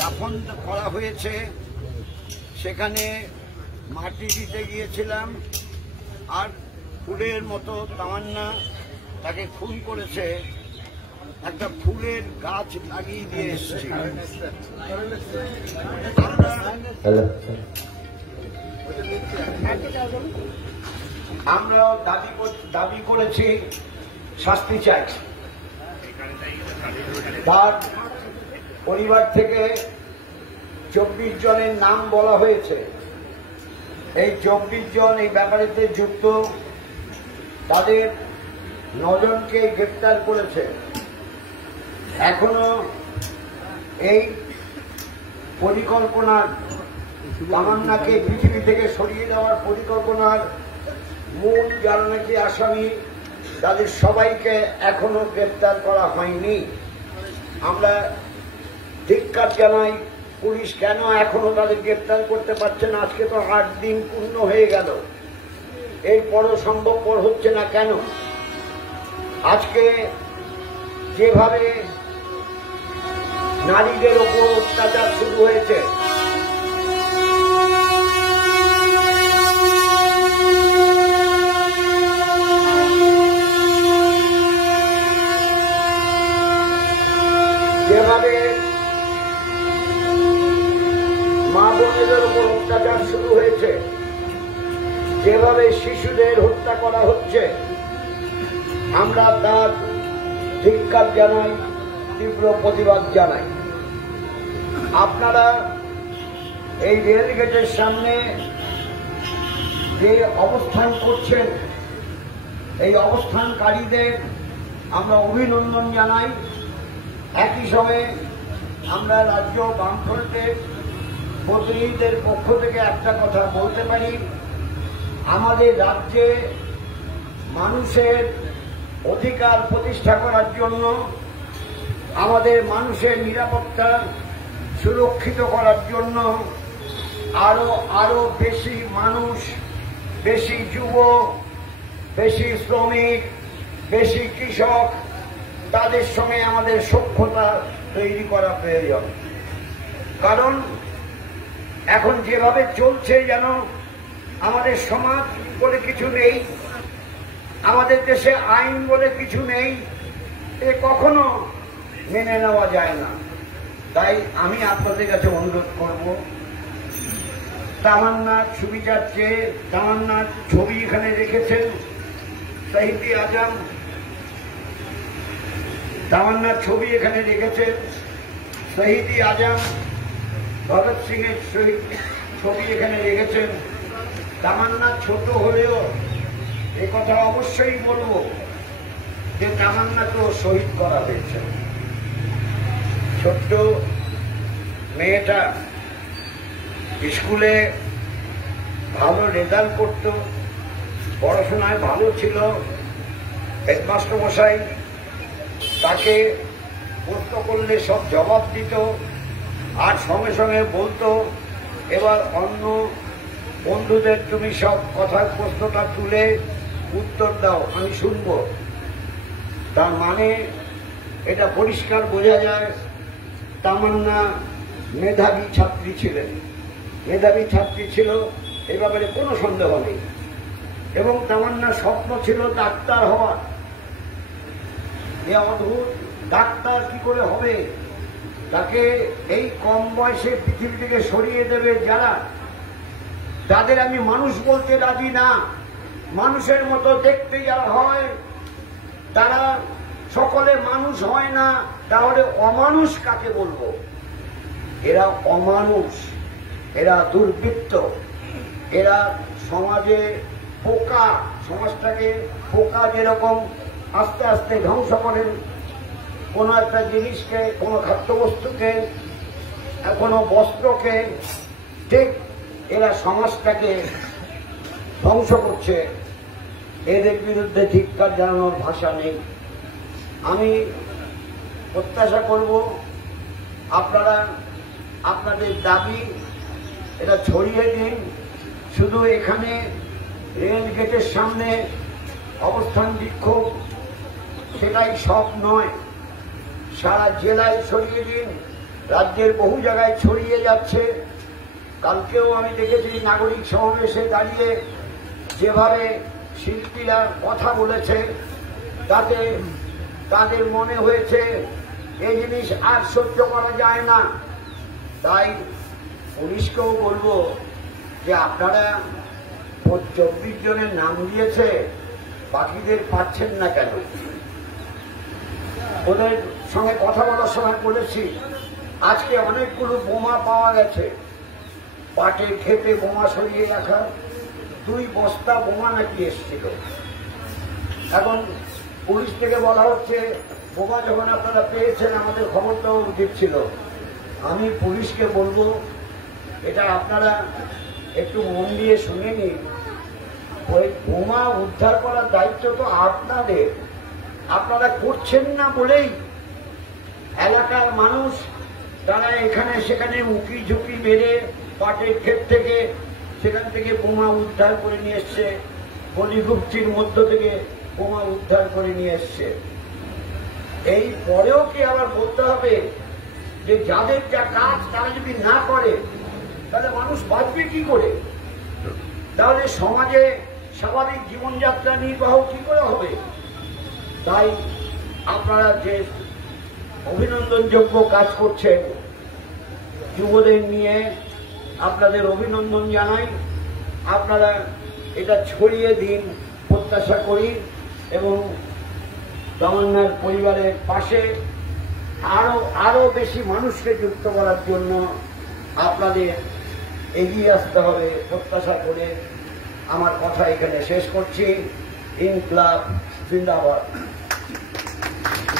দাফন করা হয়েছে, সেখানে মাটি দিতে গিয়েছিলাম, আর ফুলের মতো তামান্না তাকে খুন করেছে, একটা ফুলের গাছ লাগিয়ে দিয়ে এসেছি। আমরা দাবি করেছি, শাস্তি চাই। তার পরিবার থেকে 24 জনের নাম বলা হয়েছে। এই 24 জন এই ব্যাপারেতে যুক্ত, তাদের 9 জনকে গ্রেপ্তার করেছে। এখনো এই পরিকল্পনার, তামান্নাকে পৃথিবী থেকে সরিয়ে দেওয়ার পরিকল্পনার মূল যারা নাকি আসামি, তাদের সবাইকে এখনো গ্রেপ্তার করা হয়নি। আমরা ধিক্কার জানাই, পুলিশ কেন এখনো তাদের গ্রেপ্তার করতে পারছে না? আজকে তো 8 দিন পূর্ণ হয়ে গেল, এরপরও সম্ভবপর হচ্ছে না কেন? আজকে যেভাবে নারীদের ওপর অত্যাচার শুরু হয়েছে, যেভাবে মা বোনেদের উপর অত্যাচার শুরু হয়েছে, যেভাবে শিশুদের হত্যা করা হচ্ছে, আমরা তার ধিক্কার জানাই, তীব্র প্রতিবাদ জানাই। আপনারা এই রেলগেটের সামনে যে অবস্থান করছেন, এই অবস্থানকারীদের আমরা অভিনন্দন জানাই। একই সময়ে আমরা রাজ্য বামফ্রন্টের প্রতিনিধিদের পক্ষ থেকে একটা কথা বলতে পারি, আমাদের রাজ্যে মানুষের অধিকার প্রতিষ্ঠা করার জন্য, আমাদের মানুষের নিরাপত্তা সুরক্ষিত করার জন্য আরো বেশি মানুষ, বেশি যুব, বেশি শ্রমিক, বেশি কৃষক, তাদের সঙ্গে আমাদের সখ্যতা তৈরি করা প্রয়োজন। কারণ এখন যেভাবে চলছে, যেন আমাদের সমাজ বলে কিছু নেই, আমাদের দেশে আইন বলে কিছু নেই, এ কখনো মেনে নেওয়া যায় না। তাই আমি আপনাদের কাছে অনুরোধ করব, তামান্নার সুবিচার চেয়ে, তামান্নার ছবি এখানে রেখেছেন শহীদ আজম, তামান্নার ছবি এখানে রেখেছেন শহীদ আজম ভগৎ সিং এর ছবি এখানে রেখেছেন। তামান্না ছোট হলেও এ কথা অবশ্যই বলবো যে তামান্নাকেও শহীদ করা হয়েছে। ছোট্ট মেয়েটা স্কুলে ভালো রেজাল্ট করত, পড়াশোনায় ভালো ছিল, হেডমাস্টার মশাই তাকে প্রশ্ন করলে সব জবাব দিত, আর সঙ্গে সঙ্গে বলতো, এবার অন্য বন্ধুদের তুমি সব কথার প্রশ্নটা তুলে উত্তর দাও, আমি শুনব। তার মানে এটা পরিষ্কার বোঝা যায় তামান্না মেধাবী ছাত্রী ছিলেন, মেধাবী ছাত্রী ছিল, এ ব্যাপারে কোনো সন্দেহ নেই। এবং তামান্নার স্বপ্ন ছিল ডাক্তার হওয়ার। এ অদ্ভুত, ডাক্তার কি করে হবে? তাকে এই কম বয়সে পৃথিবী থেকে সরিয়ে দেবে যারা, যাদের আমি মানুষ বলতে রাজি না, মানুষের মতো দেখতে যারা হয়, তারা সকলে মানুষ হয় না, তাহলে অমানুষ কাকে বলবো? এরা অমানুষ, এরা দুর্বৃত্ত, এরা সমাজে পোকা, সমাজটাকে পোকা যেরকম আস্তে আস্তে ধ্বংস করেন, কোন একটা জিনিসকে, কোন খাদ্যবস্তুকে, কোন বস্ত্রকে, ঠিক এরা সমাজটাকে ধ্বংস করছে। এদের বিরুদ্ধে ধিক্কার জানানোর ভাষা নেই। আমি প্রত্যাশা করব আপনারা আপনাদের দাবি এটা ছড়িয়ে দিন। শুধু এখানে রেল গেটের সামনে অবস্থান বিক্ষোভ সেটাই সব নয়, সারা জেলায় ছড়িয়ে দিন, রাজ্যের বহু জায়গায় ছড়িয়ে যাচ্ছে। কালকেও আমি দেখেছি নাগরিক সমাবেশে দাঁড়িয়ে যেভাবে শিল্পীরা কথা বলেছে, তাতে তাদের মনে হয়েছে এই জিনিস আর সহ্য করা যায় না। তাই পুলিশকেও বলবো যে আপনারা 24 জনের নাম দিয়েছে, বাকিদের পাচ্ছেন না কেন? ওদের সঙ্গে কথা বলার সময় বলেছি আজকে অনেকগুলো বোমা পাওয়া গেছে, পাটের ক্ষেতে বোমা সরিয়ে রাখা 2 বস্তা বোমা নাকি এসেছিল। এখন পুলিশ থেকে বলা হচ্ছে বোমা যখন আপনারা পেয়েছেন আমাদের খবর দেওয়া উচিত ছিল। আমি পুলিশকে বলবো এটা আপনারা একটু মন দিয়ে শুনে নিন। ওই বোমা উদ্ধার করার দায়িত্ব তো আপনাদের, আপনারা করছেন না বলেই এলাকার মানুষ তারা এখানে সেখানে উঁকি ঝুঁকি মেরে পাটের ক্ষেত থেকে সেখান থেকে বোমা উদ্ধার করে নিয়ে এসছে, গলিগুপ্তির মধ্য থেকে বোমা উদ্ধার করে নিয়ে এসছে। এই পরেও কি আবার বলতে হবে যে যাদের যা কাজ তারা যদি না করে তাহলে মানুষ বাঁচবে কি করে? তাহলে সমাজে স্বাভাবিক জীবনযাত্রা নির্বাহ কি করে হবে? তাই আপনারা যে অভিনন্দনযোগ্য কাজ করছেন যুবদের নিয়ে আপনাদের অভিনন্দন জানাই। আপনারা এটা ছড়িয়ে দিন প্রত্যাশা করি এবং তামান্নার পরিবারের পাশে আরো বেশি মানুষকে যুক্ত করার জন্য আপনাদের এগিয়ে আসতে হবে প্রত্যাশা করে আমার কথা এখানে শেষ করছি। ইনকলাব জিন্দাবাদ।